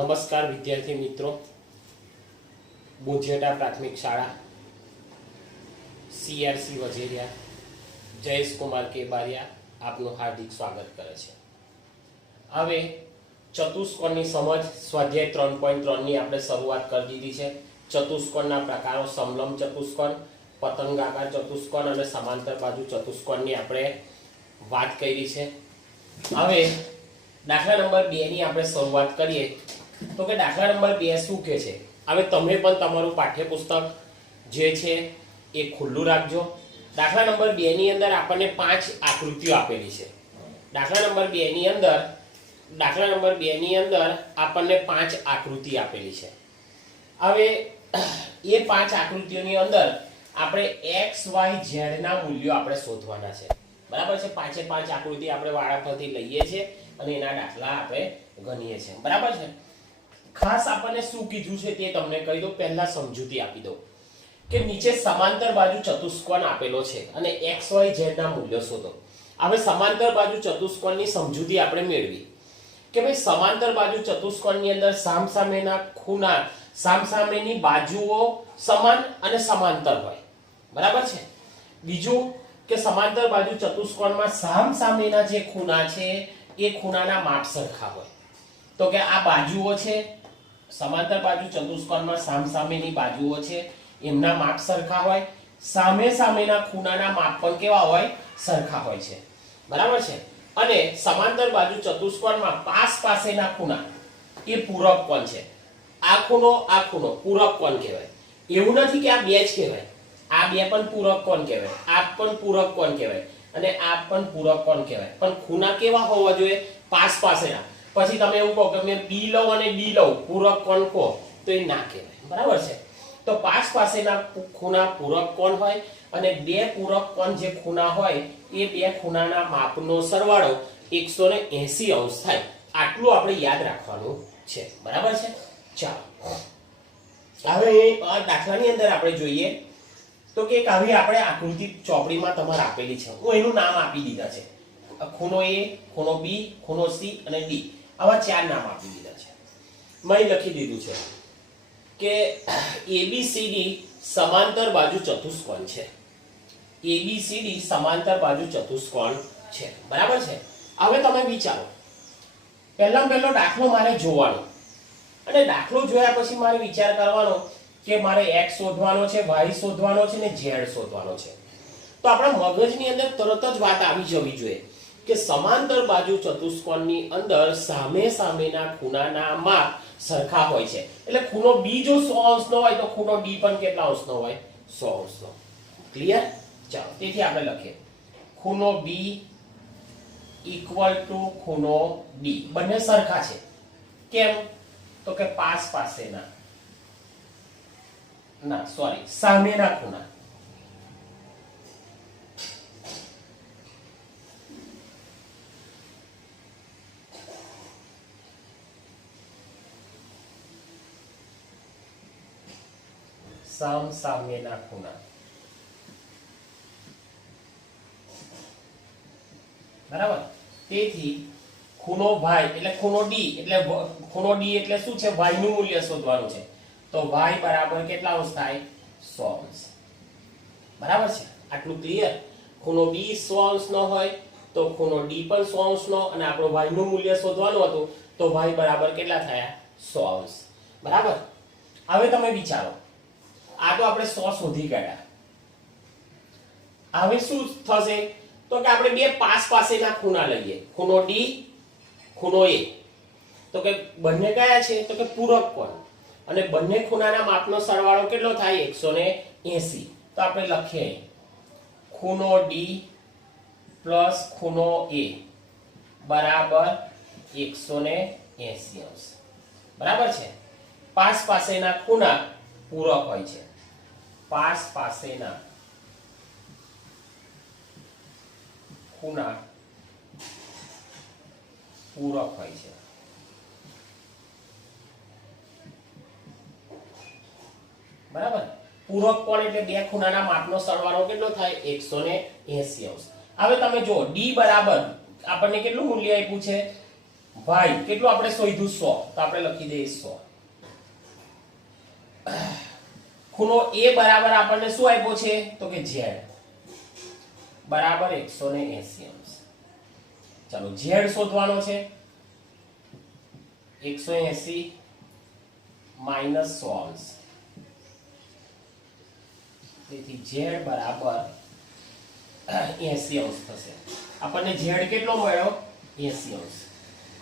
નમસ્કાર વિદ્યાર્થી મિત્રો, બુંજેટા પ્રાથમિક શાળા CRC વજેરિયા જયેશ કુમાર કેબારિયા આપનું હાર્દિક સ્વાગત કરે છે। હવે ચતુષ્કોણની સમજ સ્વાધ્યાય 3.3 ની આપણે શરૂઆત કરી દીધી છે। ચતુષ્કોણના પ્રકારો સમલંબ ચતુષ્કોણ, પતંગાકાર ચતુષ્કોણ અને સમાંતર બાજુ ચતુષ્કોણની આપણે વાત કરી છે। હવે દાખલા નંબર 2 ની આપણે શરૂઆત કરીએ તો કે દાખલા નંબર 2 શું કહે છે। હવે તમે પણ તમારું પાઠ્યપુસ્તક જે છે એ ખુલ્લું રાખજો। દાખલા નંબર 2 ની અંદર આપણને 5 આકૃતિઓ આપેલી છે। દાખલા નંબર 2 ની અંદર આપણને 5 આકૃતિ આપેલી છે। હવે એ 5 આકૃતિઓની અંદર આપણે x y z ના મૂલ્યો આપણે શોધવાના છે, બરાબર છે। પાંચે 5 આકૃતિ આપણે વારાફરતી લઈએ છીએ અને એના દાખલા આપણે ગણીએ છીએ, બરાબર છે। ખાસ આપણને શું કીધું છે તે તમને કહી દઉં, પહેલા સમજૂતી આપી દઉં કે નીચે સમાંતર બાજુ ચતુષ્કોણ આપેલો છે અને x y z ના મૂલ્યો શોધો। હવે સમાંતર બાજુ ચતુષ્કોણની સમજૂતી આપણે મેળવી કે ભાઈ સમાંતર બાજુ ચતુષ્કોણની અંદર સામસામેના ખૂણા, સામસામેની બાજુઓ સમાન અને સમાંતર હોય, બરાબર છે। બીજું કે સમાંતર બાજુ ચતુષ્કોણમાં સામસામેના જે ખૂણા છે એ ખૂણાના માપ સરખા હોય। તો કે આ બાજુઓ છે, સમાંતર બાજુ ચતુષ્કોણમાં સામસામેની બાજુઓ છે એમના માપ સરખા હોય, સામે સામેના ખૂણાના માપ પણ કેવા હોય, સરખા હોય છે, બરાબર છે। અને સમાંતર બાજુ ચતુષ્કોણમાં પાસેના ખૂણા એ પૂરક કોણ છે। આ ખૂણો પૂરક કોણ કહેવાય। એવું નથી કે આ બે જ કહેવાય, આ બે પણ પૂરક કોણ કહેવાય, આ પણ પૂરક કોણ કહેવાય અને આ પણ પૂરક કોણ કહેવાય, પણ ખૂણા કેવા હોવા જોઈએ, પાસેના। પછી તમે એવું કહો કે મેં B લઉં અને D લઉં, પૂરક કોણ કહો તો એ ના કહેવાય, બરાબર છે। તો પાસેના ખૂણા પૂરક કોણ હોય અને બે પૂરક કોણ જે ખૂણા હોય એ બે ખૂણાના માપનો સરવાળો 180 અંશ થાય। આટલું આપણે યાદ રાખવાનું છે, બરાબર છે। ચાલો હવે આ દાખલાની અંદર આપણે જોઈએ તો કે આવી આપણે આકૃતિ ચોપડીમાં તમારે આપેલી છે, હું એનું નામ આપી દીધા છે। ખૂણો A, ખૂણો B, ખૂણો C અને D, આવા 4 નામ આપી દીધા છે। મેં લખી દીધું છે કે ABCD સમાંતર બાજુ ચતુષ્કોણ છે। ABCD સમાંતર બાજુ ચતુષ્કોણ છે, બરાબર છે। હવે તમે વિચારો, પહેલો દાખલો મારે જોવાનો અને દાખલો જોયા પછી મારે વિચાર કરવાનો કે મારે x શોધવાનો છે, y શોધવાનો છે ને z શોધવાનો છે। તો આપણા મગજની અંદર તરત જ વાત આવી જવી જોઈએ કે સમાંતર બાજુ ચતુષ્કોણની અંદર સામેના ખૂણાના માપ સરખા હોય છે। એટલે ખૂણો B જો 100 અંશનો હોય તો ખૂણો D પણ કેટલા અંશનો હોય, 100 અંશનો। ક્લિયર? ચાલો તેથી આપણે લખીએ ખૂણો B = ખૂણો D, બંને સરખા છે। કેમ? તો કે સામેના ખૂણા, સામેના ખૂણા, બરાબર। તેથી ખૂણો y એટલે ખૂણો D એટલે શું છે, y નું મૂલ્ય શોધવાનું છે। તો y બરાબર કેટલા અંશ થાય, 100 અંશ, બરાબર છે। આટલું ક્લિયર? ખૂણો B 100 અંશનો હોય તો ખૂણો D પણ 100 અંશનો અને આપણો y નું મૂલ્ય શોધવાનું હતું તો y બરાબર કેટલા થયા, 100 અંશ, બરાબર। હવે તમે વિચારો, આ તો આપણે 100 શોધી કાઢ્યા। હવે શું થશે તો કે આપણે બે પાસેના ખૂણા લઈએ, ખૂણો D, ખૂણો A, તો કે બંને કયા છે તો કે પૂરક કોણ અને બંને ખૂણાના માપનો સરવાળો કેટલો થાય, 180। તો આપણે લખીએ ખૂણો D પ્લસ ખૂણો A બરાબર 180 અંશ, બરાબર છે। પાસેના ખૂણા પૂરક હોય છે, પાસેના ખૂણા પૂરક હોય છે, બરાબર। પૂરક કોણ એટલે બે ખૂણાના માપનો સરવાળો કેટલો થાય, 180 અંશ। હવે તમે જો D બરાબર આપણને કેટલું મૂલ્ય આપ્યું છે, વાય કેટલું આપણે શોધ્યું 100, તો આપણે લખી દઈએ 100. ખૂણો એ બરાબર આપણને શું આપ્યો છે તો કે z બરાબર 180 અંશ. ચાલો z શોધવાનો છે. 180 માઈનસ 100 અંશ. તેથી z બરાબર 80 અંશ થશે. આપણને z કેટલો મળ્યો 80 અંશ.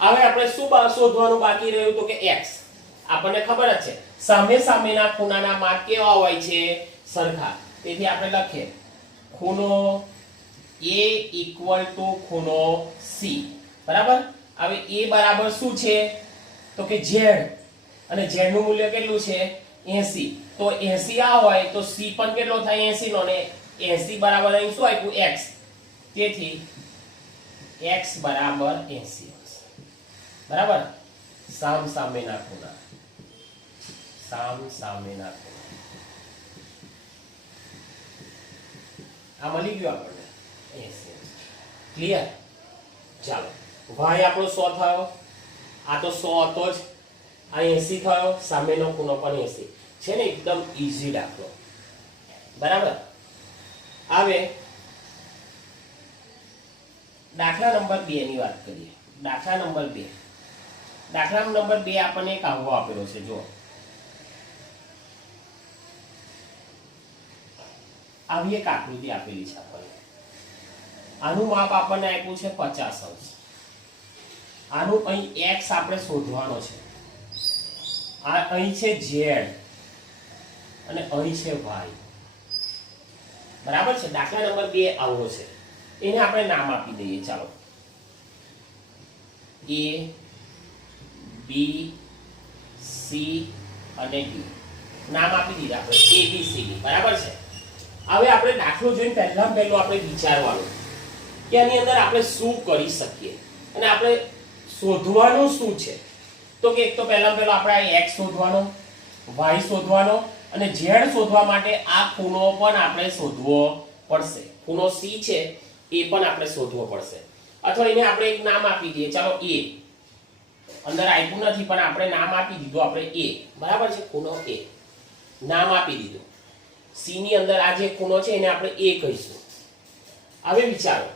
હવે આપણે શું શોધવાનું બાકી રહ્યું તો કે x. આપણને ખબર જ છે સામે સામેના ખૂણાના માપ કેવા હોય છે સરખા. તેથી આપણે લખીએ ખૂણો a ઇક્વલ ટુ ખૂણો c બરાબર. હવે a બરાબર શું છે તો કે z અને z નું મૂલ્ય કેટલું છે 80. તો 80 આ હોય તો c પણ કેટલો થાય 80 નો ને 80 બરાબર અહીં શું આપ્યું x. તેથી x બરાબર 80 બરાબર. સામ સામેના ખૂણા આ મળી ગયું આપણને 80. ક્લિયર. ચાલો y આપણો 100 થયો. આ તો 100 હતો જ. આ 80 થયો. સામેનો ખૂણો પણ 80 છે ને. એકદમ ઈઝી દાખલો બરાબર. હવે દાખલા નંબર 2 ની વાત કરીએ. દાખલા નંબર 2 આપણને એક આવો આપેલો છે. જો આવી એક આકૃતિ આપેલી છે આપણને. આનું માપ આપણને આપ્યું છે 50 અંશ. આનું અહીં x આપણે શોધવાનો છે. આ અહીં છે z અને અહીં છે y બરાબર છે. દાખલા નંબર 2 આવો છે. એને આપણે નામ આપી દઈએ. ચાલો a b c અને d નામ આપી દીધા આપણે a b c d બરાબર છે. હવે આપણે દાખલો જોઈને પહેલું આપણે વિચારવાનું કે આની અંદર આપણે શું કરી શકીએ અને આપણે શોધવાનું શું છે. તો કે એક તો પહેલા આપણે x શોધવાનો, y શોધવાનો અને z શોધવા માટે આ ખૂણો પણ આપણે શોધવો પડશે. ખૂણો c છે એ પણ આપણે શોધવો પડશે. અથવા એને આપણે એક નામ આપી દઈએ. ચાલો a અંદર આપ્યું નથી પણ આપણે નામ આપી દીધું. આપણે a બરાબર છે. ખૂણો a નામ આપી દીધું. c ની અંદર આ જે ખૂણો છે એને આપણે a કહીશું. હવે વિચારો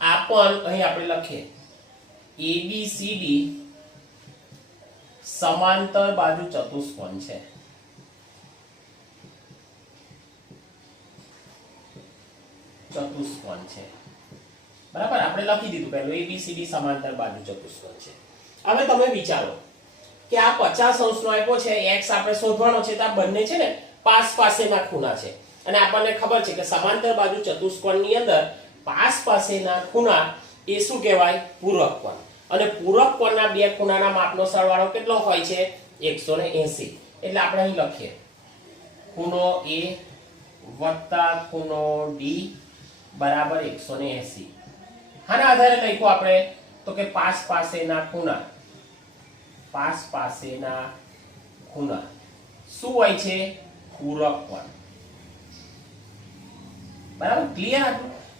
આ પણ અહીં આપણે લખીએ ABCD સમાંતર બાજુ ચતુષ્કોણ છે. બરાબર. આપણે લખી દીધું પહેલું ABCD સમાંતર બાજુ ચતુષ્કોણ છે. હવે તમે વિચારો કે આ 50 અંશનો આપ્યો છે. x આપણે શોધવાનો છે. તો આ બંને છે ને પાસેના ખૂણા છે અને આપણને ખબર છે કે સમાંતર બાજુ ચતુષ્કોણની અંદર પાસેના ખૂણા એ શું કહેવાય પૂરક કોણ. અને પૂરક કોણના બે ખૂણાના માપનો સરવાળો કેટલો હોય છે 180. એટલે આપણે અહીં લખીએ ખૂણો a વત્તા ખૂણો d બરાબર 180. આના આધારે લખ્યું આપણે તો કે પાસેના ખૂણા શું હોય છે પૂરક કોણ. બરાબર. ક્લિયર.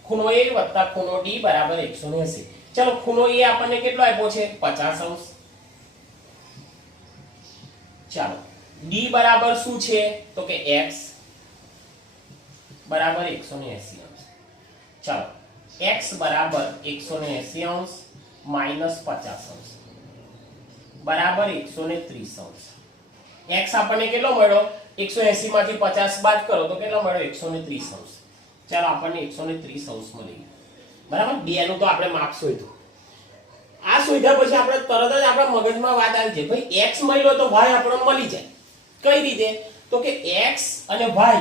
ખૂણો a વત્તા ખૂણો d બરાબર 180. ચલો ખૂણો a આપણને કેટલો આપ્યો છે 50 અંશ. ચાલો d બરાબર શું છે તો કે x બરાબર 180 અંશ. ચાલો x બરાબર 180 અંશ માઈનસ 50 અંશ બરાબર 130 અંશ. x આપણને કેટલો મળ્યો 180 માંથી 50 બાદ કરો તો કેટલો મળ્યો 130 અંશ. ચાલો આપણને 130 અંશ મળી ગયો. બરાબર. બે નું તો આપણે માપ શોધ્યું. આ શોધ્યા પછી આપણે તરત જ આપણા મગજમાં વાત આવી જાય ભાઈ x મળ્યો તો y આપણને મળી જાય. કઈ રીતે તો કે x અને y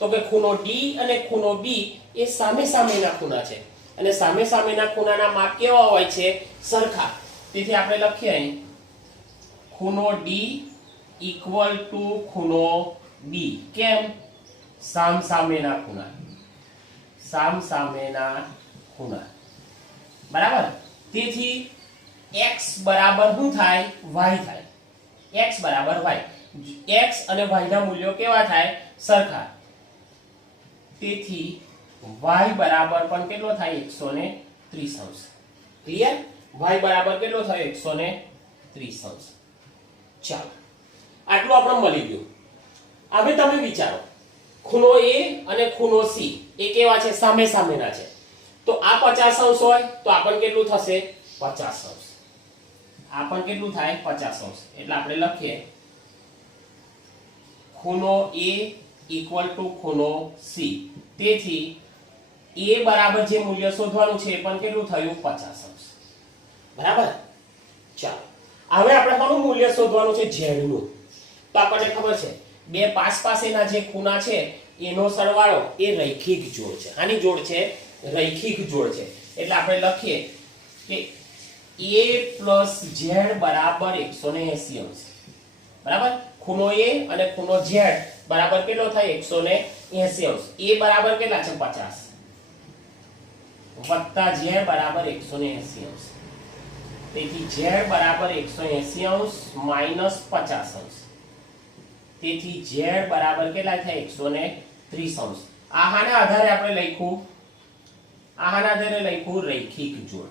તો કે ખૂણો d અને ખૂણો b એ સામેના ખૂણા છે અને સામેના ખૂણાના માપ કેવા હોય છે સરખા. તેથી આપણે લખીએ અહીં ખૂણો d ઇક્વલ ટુ ખૂણો b. કેમ સામેના ખૂણા બરાબર. તેથી x બરાબર શું થાય y થાય. x બરાબર y. x અને y ના મૂલ્યો કેવા થાય સરખા. તેથી y બરાબર પણ કેટલો થાય 130 અંશ. ક્લિયર. y બરાબર કેટલો થયો 130 અંશ. ચાલો આટલું આપણે મળી ગયું. હવે તમે વિચારો ખૂણો A અને ખૂણો C એ કેવા છે? સામે સામેના છે. તો આ 50 અંશ હોય તો આપણને કેટલું થશે? 50 અંશ. આ પણ કેટલું થાય? 50 અંશ. એટલે આપણે લખીએ ખૂણો A ઇક્વલ ટુ ખૂણો C. તેથી A બરાબર જે મૂલ્ય શોધવાનું છે એ પણ કેટલું થયું? 50 અંશ. બરાબર. ચાલો હવે આપણે કોનું મૂલ્ય શોધવાનું છે? Z નું. તો આપણને ખબર છે બે પાસેના જે ખૂણા છે એનો સરવાળો એ રૈખિક જોડ છે. આની જોડ છે રૈખિક જોડ છે. એટલે આપણે લખીએ કે A + Z બરાબર 180 અંશ. બરાબર. ખૂણો A અને ખૂણો Z બરાબર કેટલો થાય? 180 અંશ. A બરાબર કેટલા છે? 50 વત્તા Z બરાબર 180 અંશ. તેથી Z બરાબર 180 અંશ માઈનસ 50 અંશ. તેથી Z બરાબર કેટલા થાય? 130 અંશ. આના આધારે આપણે લખ્યું રૈખિક જોડ.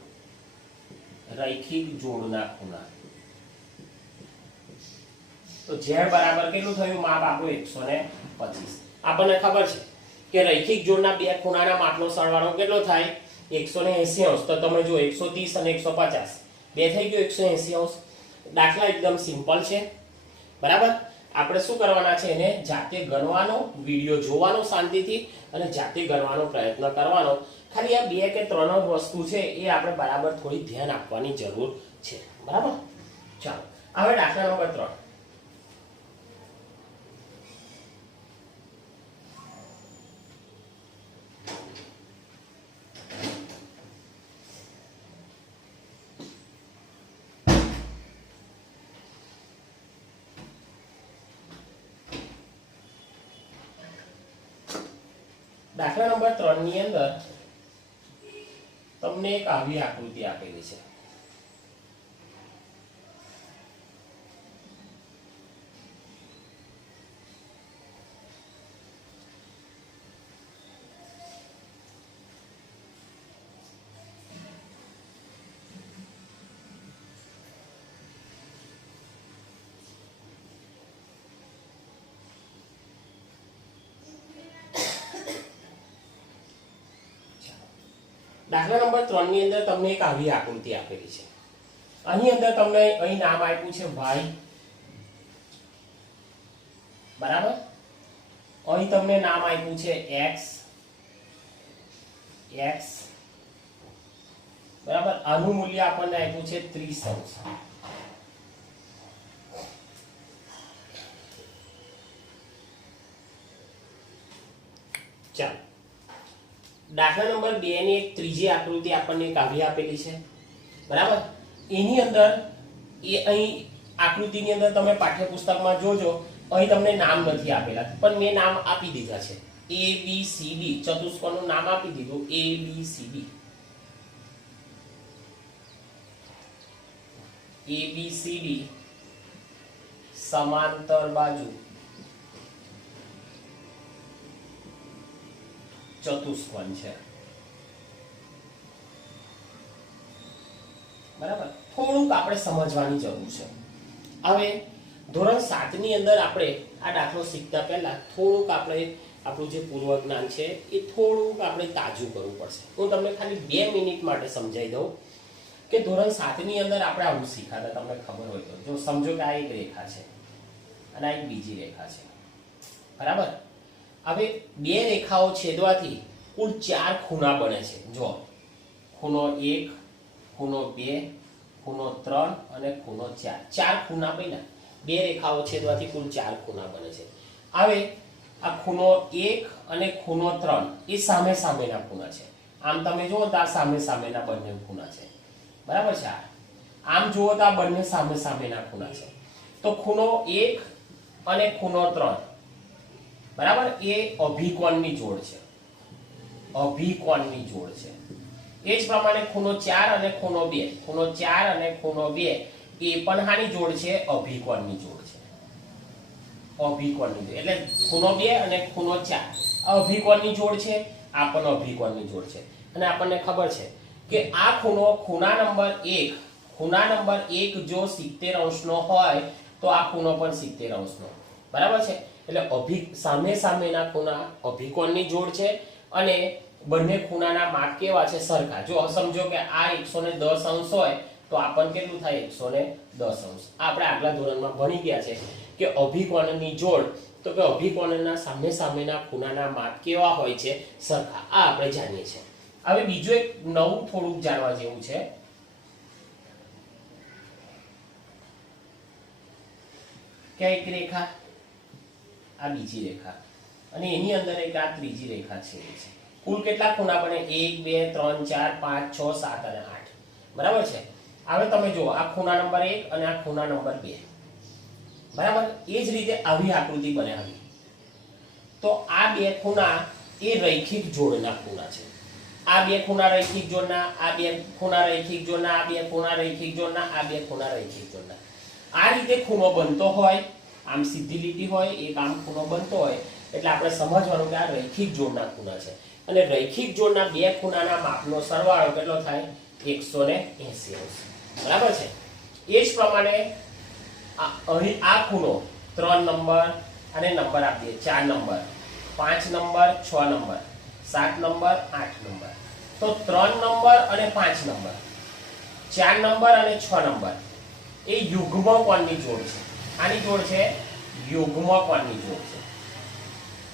રૈખિક જોડના ખૂણા. તો Z બરાબર કેટલું થયું? માપ આપણું 125. આપણને ખબર છે કે રૈખિક જોડના બે ખૂણાના માપનો સરવાળો કેટલો થાય? 180 અંશ. તો તમે જો 130 અને 150 બે થઈ ગયો 180 અંશ. દાખલા એકદમ સિમ્પલ છે. બરાબર. આપણે શું કરવાના છે? એને જાતે ગણવાનો, વિડિયો જોવાનો શાંતિથી અને જાતે ગણવાનો પ્રયત્ન કરવાનો. ખાલી આ બે કે ત્રણ વસ્તુ છે એ આપણે બરાબર થોડી ધ્યાન આપવાની જરૂર છે. બરાબર. ચાલો હવે દાખલા નંબર 3. દાખલા નંબર 3 ની અંદર તમને એક આવી આકૃતિ આપેલી છે. દાખલા નંબર 3 ની અંદર તમને એક આવી આકૃતિ આપેલી છે. આની અંદર તમને અહીં નામ આપ્યું છે y. બરાબર. અહીં તમને નામ આપ્યું છે x. બરાબર. આનું મૂલ્ય આપણને આપ્યું છે 30 અંશ. ચાલો દાખલા નંબર 2 ની એક ત્રીજી આકૃતિ આપણને એક આવી આપેલી છે. બરાબર. એની અંદર અહીં આકૃતિની અંદર તમે પાઠ્યપુસ્તકમાં જોજો અહીં તમને નામ નથી આપેલા પણ મેં નામ આપી દીધા છે. ABCD ચતુષ્કોણનું નામ આપી દીધું ABCD સમાંતર બાજુ ચતુષ્કોણ છે. બરાબર. થોડુંક આપણે સમજવાની જરૂર છે. હવે ધોરણ 7 ની અંદર આપણે આ દાખલો શીખતા પહેલા થોડુંક આપણે આપણું જે પૂર્વ જ્ઞાન છે એ થોડુંક આપણે તાજું કરવું પડશે. હું તમને ખાલી 2 મિનિટ માટે સમજાવી દઉં કે ધોરણ 7 ની અંદર આપણે આવું શીખાતા. તમને ખબર હોય તો જો સમજો કે આ એક રેખા છે અને આ એક બીજી રેખા છે. બરાબર. હવે બે રેખાઓ છેદવાથી કુલ 4 ખૂણા બને છે. જો ખૂણો 1, ખૂણો 2, ખૂણો 3 અને ખૂણો 4. 4 ખૂણા બન્યા. બે રેખાઓ છેદવાથી કુલ 4 ખૂણા બને છે. હવે આ ખૂણો 1 અને ખૂણો 3 એ સામે સામેના ખૂણા છે. આમ તમે જુઓ તો આ સામે સામેના બંને ખૂણા છે. બરાબર છે. આમ જુઓ તો આ બંને સામે સામેના ખૂણા છે. તો ખૂણો 1 અને ખૂણો 3 બરાબર એ અભિકોણની જોડ છે. અભિકોણની જોડ છે. એ જ પ્રમાણે ખૂણો 4 અને ખૂણો 2, ખૂણો 4 અને ખૂણો 2 એ પણ હાની જોડ છે? અભિકોણની જોડ છે. અભિકોણની જોડ એટલે ખૂણો 2 અને ખૂણો 4 અભિકોણની જોડ છે. આ પણ અભિકોણની જોડ છે. અને આપણને ખબર છે કે આ ખૂણા નંબર 1 જો 70 અંશનો હોય તો આ ખૂણો પણ 70 અંશનો, બરાબર છે. એટલે સામેના ખૂણા અભિકોણની જોડ છે અને બંને ખૂણાના માપ કેવા છે? સરખા. જો સમજો કે આ 110 અંશ હોય તો આ પણ કેટલું થાય? 110 અંશ. આપણે આગલા ધોરણમાં ભણી ગયા છે કે અભિકોણની જોડ, તો કે અભિકોણના સામેના ખૂણાના માપ કેવા હોય છે? સરખા. આ આપણે જાણીએ છીએ. હવે બીજું એક નવું થોડુંક જાણવા જેવું છે કે એક રેખા, આ બીજી રેખા અને એની અંદર એક આ ત્રીજી રેખા છે. કુલ કેટલા ખૂણા બને? 1 2 3 4 5 6 7 અને 8, બરાબર છે. હવે તમે જુઓ, આ ખૂણા નંબર 1 અને આ ખૂણા નંબર 2, બરાબર. એ જ રીતે આવી આકૃતિ બને. આવી તો આ બે ખૂણા એ રૈખિક જોડના ખૂણા છે. આ બે ખૂણા રૈખિક જોડના, આ બે ખૂણા રૈખિક જોડના, આ બે ખૂણા રૈખિક જોડના, આ બે ખૂણા રૈખિક જોડના. આ રીતે ખૂણો બનતો હોય, આમ સીધી લીટી હોય, એક આમ ખૂણો બનતો હોય, એટલે આપણે સમજવાનું કે આ રૈખિક જોડના ખૂણા છે. અને રૈખિક જોડના બે ખૂણાના માપનો સરવાળો કેટલો થાય? 180 અંશ, બરાબર છે. એ જ પ્રમાણે અહીં આ ખૂણો 3 નંબર અને નંબર આપીએ 4 number 5 number 6 number 7 number 8 number. તો 3 નંબર અને 5 નંબર, 4 નંબર અને 6 નંબર એ યુગ્મ કોણની જોડ છે. આની જોડ છે યુગ્મ કોણની જોડ છે.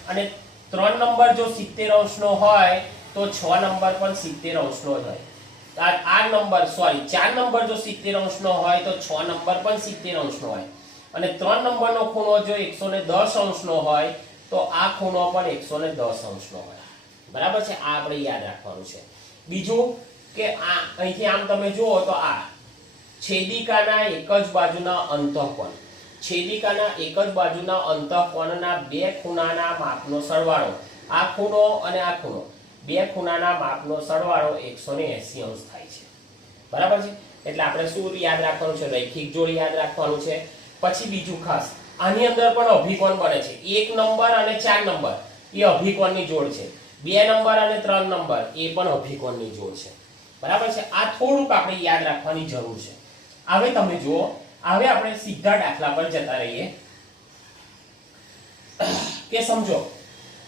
અને 3 નંબર જો 70 અંશનો હોય તો 6 નંબર પણ 70 અંશનો જ હોય. 4 નંબર જો 70 અંશનો હોય તો 6 નંબર પણ 70 અંશનો હોય. અને 3 નંબરનો ખૂણો જો 110 અંશનો હોય તો આ ખૂણો પણ 110 અંશનો હોય, બરાબર છે. આ આપણે યાદ રાખવાનું છે. બીજું કે આ અહીંથી આમ તમે જુઓ તો આ છેદિકાના એક જ બાજુના અંતઃકોણ, છેદિકાના એક જ બાજુના અંતઃકોણના બે ખૂણાના માપનો સરવાળો, આ ખૂણો અને આ ખૂણો, બે ખૂણાના માપનો સરવાળો 180 અંશ થાય છે, બરાબર છે. એટલે આપણે શું યાદ રાખવાનું છે? રૈખિક જોડ યાદ રાખવાનું છે. પછી બીજું ખાસ, આની અંદર પણ અભિકોણ બને છે. 1 નંબર અને 4 નંબર એ અભિકોણની જોડ છે. 2 નંબર અને 3 નંબર એ પણ અભિકોણની જોડ છે, બરાબર છે. આ થોડુંક આપણે યાદ રાખવાની જરૂર છે. હવે તમે જુઓ, હવે આપણે સીધા દાખલા પર જતા રહીએ કે સમજો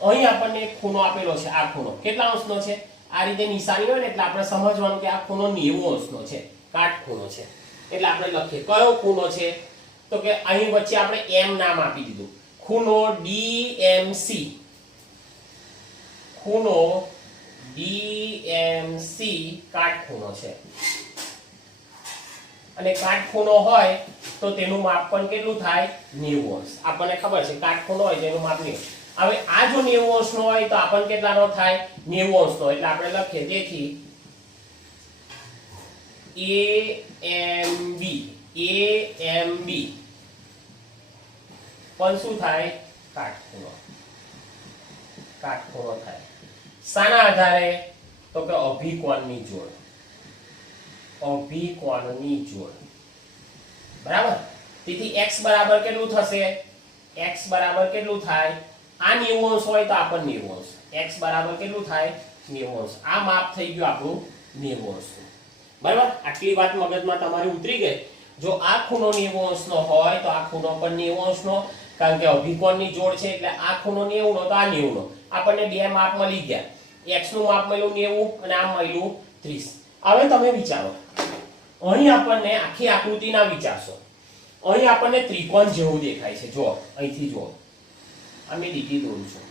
અહીં આપણને એક ખૂણો આપેલો છે. આ ખૂણો કેટલા અંશનો છે? આ રીતે નિશાની હોય ને એટલે આપણે સમજવાનું કે આ ખૂણો 90 અંશનો છે, કાટખૂણો છે. એટલે આપણે લખીએ કયો ખૂણો છે? તો કે અહીં વચ્ચે આપણે m નામ આપી દીધું, ખૂણો DMC, ખૂણો DMC કાટખૂણો છે. અને કાટખૂણો હોય તો તેનું માપ પણ કેટલું થાય? 90 અંશ. આપણને ખબર છે કાટખૂણો હોય તેનું માપ 90. હવે આ જો 90 અંશનો હોય તો આપણને કેટલાનો થાય? 90 અંશનો. એટલે આપણે લખીએ તેથી AMB પણ શું થાય? કાટખૂણો, કાટખૂણો થાય. શાના આધારે? તો કે અભિકોણની જોડ, અભિકોણની જોડ, બરાબર. તેથી x બરાબર કેટલું થશે? x બરાબર કેટલું થાય? આ 90 અંશ હોય તો આ પણ 90 અંશ. x બરાબર કેટલું થાય? 90 અંશ. આ માપ થઈ ગયું આપણું 90 અંશનું, બરાબર. આટલી વાત મગજમાં તમારી ઉતરી ગઈ. જો આ ખૂણો 90 અંશનો હોય તો આ ખૂણો પણ 90 અંશનો, કારણ કે અભિકોણની જોડ છે. એટલે આ ખૂણો 90 નો તો આ 90 નો. આપણને બે માપ મળી ગયા. x નું માપ મળ્યું 90 અને આ મળ્યું 30. હવે તમે વિચારો, અહીં આપણને આખી આકૃતિ ના વિચારશો, અહીં આપણને ત્રિકોણ જેવું દેખાય છે. જો અહીંથી જુઓ, અમે લીટી દોરું છું,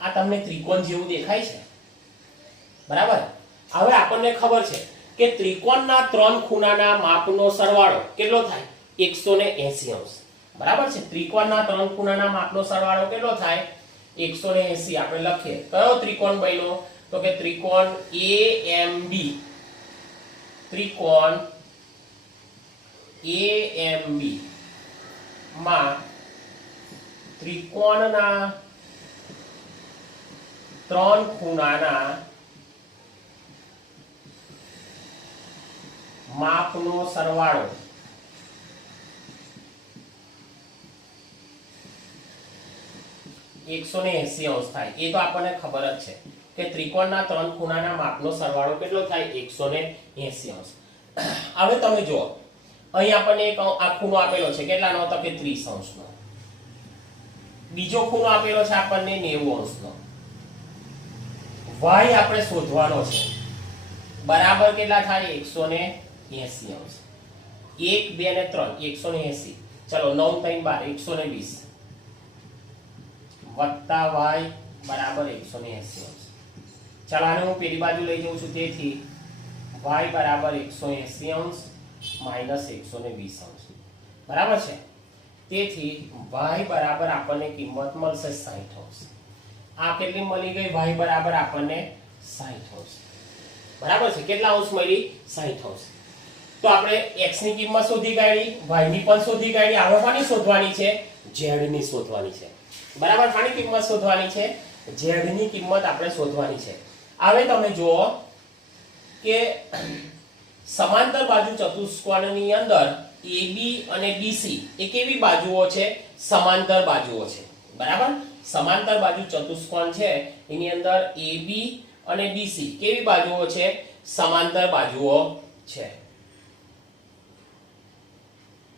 આ તમને ત્રિકોણ જેવું દેખાય છે, બરાબર. હવે આપણને ખબર છે કે ત્રિકોણના 3 ખૂણાના માપનો સરવાળો કેટલો થાય? 180 અંશ, બરાબર છે. ત્રિકોણના 3 ખૂણાના માપનો સરવાળો કેટલો થાય? 180. આપણે લખીએ કયો ત્રિકોણ બન્યો? તો કે ત્રિકોણ AMB, ત્રિકોણ AMB માં ત્રિકોણના 3 ખૂણાના માપનો સરવાળો 180 અંશ થાય. એ તો આપણને ખબર જ છે. કે ત્રિકોણના 3 ખૂણાના માપનો સરવાળો કેટલો થાય 180 અંશ. હવે તમે જુઓ અહીં આપણને એક આ ખૂણો આપેલો છે કેટલાનો તો કે 30 અંશનો. બીજો ખૂણો આપેલો છે આપણને 90 અંશનો. y આપણે શોધવાનો છે બરાબર કેટલા થાય 180 અંશ. 1 2 અને 3 180. ચલો 9 3 12 120 વત્તા y બરાબર 180 અંશ. ચાલો આને હું પેલી બાજુ લઈ જઉં છું તેથી y બરાબર 180 અંશ માઈનસ 120 અંશ. બરાબર છે. તેથી y બરાબર આપણને કિંમત મળશે 60 અંશ. આ કેટલી મળી ગઈ y બરાબર આપણને 60 અંશ. બરાબર છે. કેટલા અંશ મળી 60 અંશ. તો આપણે x ની કિંમત શોધી કાઢી, y ની પણ શોધી કાઢી. હવે કોની શોધવાની છે? z ની શોધવાની છે. બરાબર. કોની કિંમત શોધવાની છે? z ની કિંમત આપણે શોધવાની છે. હવે તમે જુઓ કે સમાંતર બાજુ ચતુષ્કોણની અંદર AB અને BC એ કેવી બાજુઓ છે? સમાંતર બાજુઓ છે. બરાબર. સમાંતર બાજુ ચતુષ્કોણ છે એની અંદર AB અને BC કેવી બાજુઓ છે? સમાંતર બાજુઓ છે.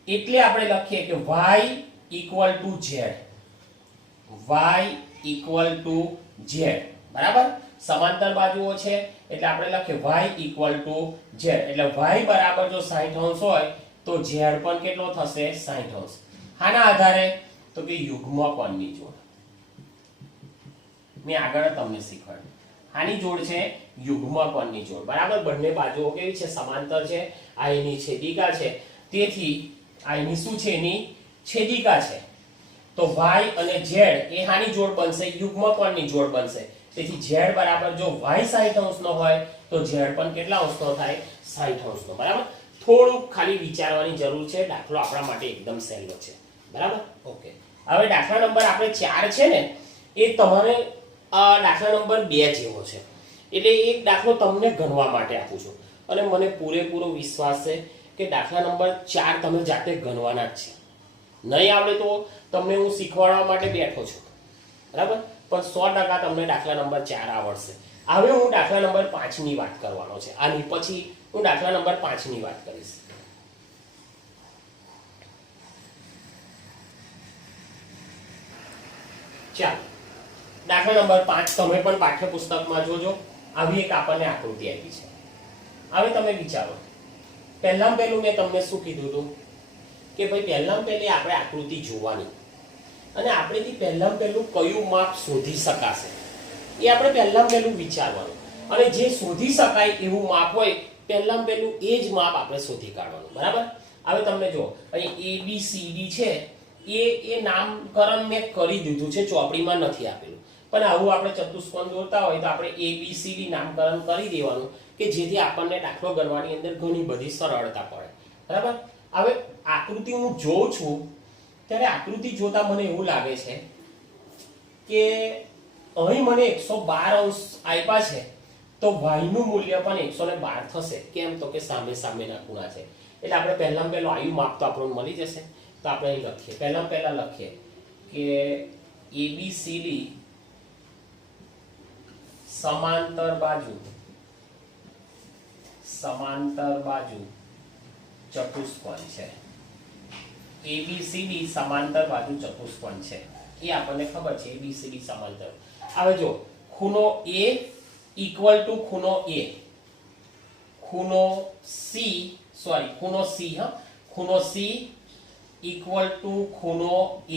એટલે આપણે લખીએ કે y equal to z. y equal to z. બરાબર. સમાંતર બાજુઓ છે એટલે આપણે લખીએ y equal to z. એટલે y બરાબર જો 60 અંશ હોય તો z પણ કેટલો થશે? 60 અંશ. આના આધારે તો કે યુગ્મ કોણની જોડ. મેં આગળ તમને શીખવાડ્યું. આની જોડ છે યુગ્મ કોણની જોડ. બરાબર. બંને બાજુઓ કેવી છે? સમાંતર છે. આ એની છેદિકા છે. તેથી આ એની શું છે? એની છેદિકા છે. તો y અને z એ આની જોડ બનશે? યુગ્મ કોણની જોડ બનશે. તેથી z બરાબર જો y 60 અંશનો હોય તો z પણ કેટલા અંશનો થાય? 60 અંશનો. બરાબર. થોડું ખાલી વિચારવાની જરૂર છે. દાખલો આપણા માટે એકદમ સહેલો છે. બરાબર. ઓકે. હવે દાખલા નંબર આપણે 4 છે ને એ તમારે દાખલા નંબર 2 જેવો છે. એટલે એક દાખલો તમને ગણવા માટે આપું છું અને મને પૂરેપૂરો વિશ્વાસ છે કે દાખલા નંબર 4 તમે જાતે ગણવાના જ છે. નહીં આવડે તો તમને હું શીખવાડવા માટે બેઠો છું. બરાબર. પણ 100% તમને દાખલા નંબર 4 આવડશે. હવે હું દાખલા નંબર 5 ની વાત કરવાનો છે. આની પછી હું દાખલા નંબર 5 ની વાત કરીશ. ચાલો દાખલા નંબર 5 તમે પણ પાઠ્યપુસ્તકમાં જોજો. આવી એક આપણને આકૃતિ આપી છે. હવે તમે વિચારો પહેલામાં પહેલું મેં તમને શું કીધું હતું કે ભાઈ પહેલામાં પહેલી આપણે આકૃતિ જોવાની અને આપણેથી પહેલામાં પહેલું કયું માપ શોધી શકાશે એ આપણે પહેલામાં પહેલું વિચારવાનું અને જે શોધી શકાય એવું માપ હોય પહેલામાં પહેલું એ જ માપ આપણે શોધી કાઢવાનું. બરાબર. હવે તમને જો અહીં ABCD છે એ નામકરણ મેં કરી દીધું છે, ચોપડીમાં નથી આપેલું. પણ આવું આપણે ચતુષ્કોણ દોરતા હોય તો આપણે ABCD નામકરણ કરી દેવાનું કે જેથી આપણને દાખલો ગણવાની અંદર ઘણી બધી સરળતા પડે. બરાબર. હવે આકૃતિ હું જોઉં છું ત્યારે આકૃતિ જોતા મને એવું લાગે છે કે અહીં મને 112 અંશ આપ્યા છે તો y નું મૂલ્ય પણ 112 થશે. કેમ? તો કે સામે સામેના ખૂણા છે. એટલે આપણે પહેલામાં પહેલો આયુ માપ તો આપણને મળી જશે. તો આપણે અહીં લખીએ. પહેલા લખીએ કે ABCD સમાંતર બાજુ ચતુષ્કોણ છે. ABCD સમાંતર બાજુ ચતુષ્કોણ છે એ આપણને ખબર છે. ABCD સમાંતર. હવે જો ખૂણો A equal to ખૂણો A, ખૂણો C equal to ખૂણો A.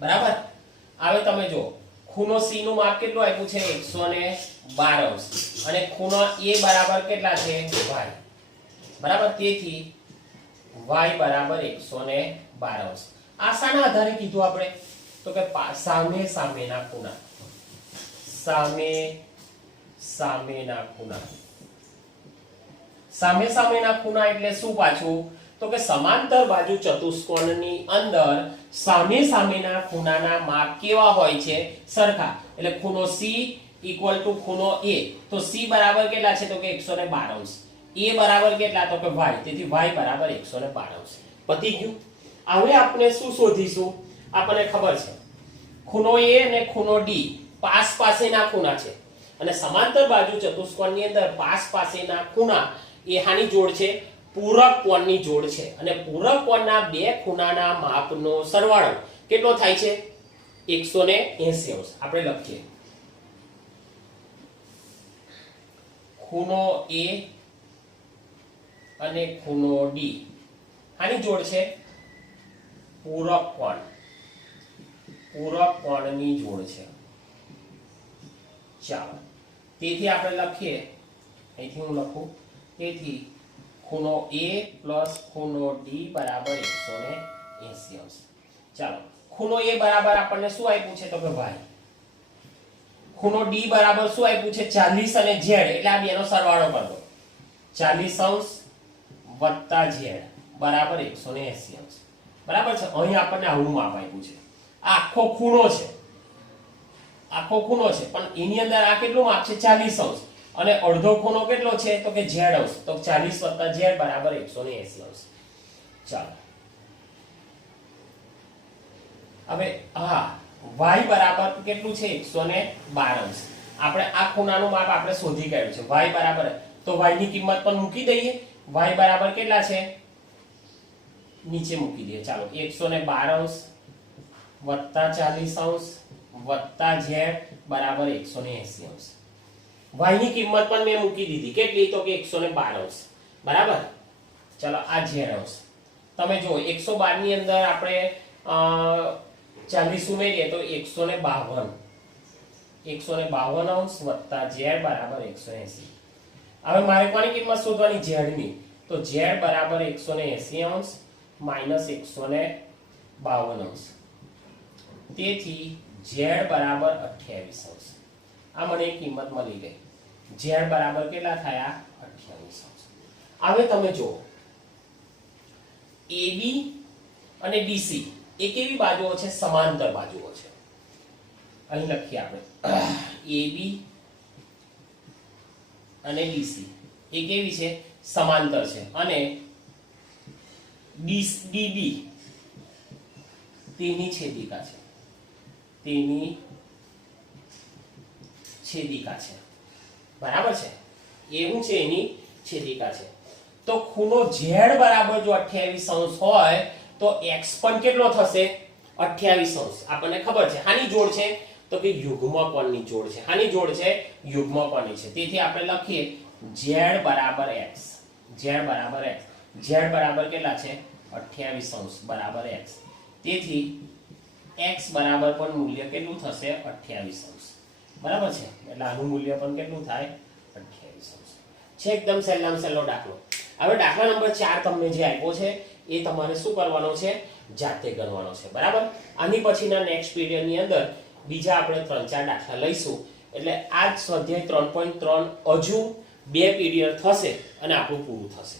બરાબર. હવે તમે જો ખૂણો C નું માપ કેટલું આપ્યું છે? 112 અંશ અને ખૂણો A બરાબર કેટલા છે? y. બરાબર. તેથી y બરાબર 112 અંશ. આ શાના આધારે કીધું આપણે? તો કે સામે સામેના ખૂણા. સામે સામેના ખૂણા એટલે શું પાછું? તો કે સમાંતર બાજુ ચતુષ્કોણની અંદર સામે સામેના ખૂણાના માપ કેવા હોય છે? સરખા. એટલે ખૂણો C equal to ખૂણો A. તો C બરાબર કેટલા છે? તો કે 112 અંશ. A બરાબર કેટલા? તો કે y. તેથી y બરાબર 112 અંશ. પતી ગયું. હવે આપણે શું શોધીશું? આપણને ખબર છે ખૂણો A અને ખૂણો D પાસેના ખૂણા છે અને સમાંતર બાજુ ચતુષ્કોણની અંદર પાસ પાસેના ખૂણા એ હાની જોડ છે? પૂરક કોણની જોડ છે. અને પૂરક કોણના બે ખૂણાના માપનો સરવાળો કેટલો થાય છે? 180 અંશ. આપણે લખીએ ખૂણો A અને ખૂણો D આની જોડ છે? પૂરક કોણ. પૂરક કોણની જોડ છે. ચાલો, તેથી આપણે લખીએ, અહીંથી હું લખું, તેથી ખૂણો A પ્લસ ખૂણો D બરાબર 180 અંશ. ચાલો, ખૂણો A બરાબર આપણને શું આપ્યું છે? તો કે y. ખૂણો D બરાબર શું આપ્યું છે? 40 અને z, એટલે આ બેનો સરવાળો કરી દો. 40 અંશ વત્તા z બરાબર 180 અંશ. બરાબર છે. અહીં આપણને આવું માપ આપ્યું છે. આ આખો ખૂણો છે, આખો ખૂણો છે, પણ એની અંદર આ કેટલું માપ છે? 40 અંશ. અને અડધો ખૂણો કેટલો છે? તો કે z અંશ. તો 40 વત્તા z બરાબર 180 અંશ. ચાલો, હવે હા, y બરાબર કેટલું છે? 112 અંશ. આપણે આ ખૂણાનું માપ આપણે શોધી કાઢ્યું છે. y બરાબર, તો y ની કિંમત પણ મૂકી દઈએ. y બરાબર કેટલા છે? નીચે મૂકી દઈએ. ચાલો, 112 અંશ વત્તા 40 અંશ વત્તા z બરાબર 180 અંશ. y ની કિંમત પણ મેં મૂકી દીધી. કેટલી? તો કે 112 અંશ. બરાબર. ચાલો, આ z અંશ તમે જો 112 ની અંદર આપણે 40 ઉમેરીએ તો 152 અંશ વત્તા z બરાબર 180. હવે મારે કોની કિંમત શોધવાની? z ની. તો z બરાબર 180 અંશ માઈનસ 152 અંશ. તેથી z બરાબર 28 અંશ. આ મને કિંમત મળી ગઈ. z બરાબર કેટલા થયા? 28 અંશ. હવે તમે જુઓ, AB અને DC એ કેવી બાજુઓ છે? સમાંતર બાજુઓ છે. અહીં લખીએ આપણે AB અને DC એ કેવી છે? સમાંતર છે. અને DB તેની છેદિકા છે. તેની છેદિકા છે. બરાબર છે. એવું છે, એની છેદિકા છે. તો ખૂણો z બરાબર જો 28 અંશ હોય તો x પણ કેટલો થશે? 28 અંશ. આપણને ખબર છે. આની જોડ છે? તો કે યુગ્મ કોણની જોડ છે. આની જોડ છે? યુગ્મ કોણની છે. તેથી આપણે લખીએ z બરાબર x. z બરાબર x. z બરાબર કેટલા છે? 28 અંશ બરાબર x. તેથી x બરાબર પણ મૂલ્ય કેટલું થશે? 28 અંશ. બરાબર છે. એટલે આનું મૂલ્ય પણ કેટલું થાય? 28 અંશ. છે એકદમ સહેલામાં સહેલો દાખલો. હવે દાખલા નંબર 4 તમને જે આપ્યો છે એ તમારે શું કરવાનો છે? જાતે ગણવાનો છે. બરાબર. આની પછીના નેક્સ્ટ પીરિયડની અંદર બીજા આપણે 3-4 દાખલા લઈશું. એટલે આ સ્વાધ્યાય 3.3 હજુ 2 પીરિયડ થશે અને આપણું પૂરું થશે.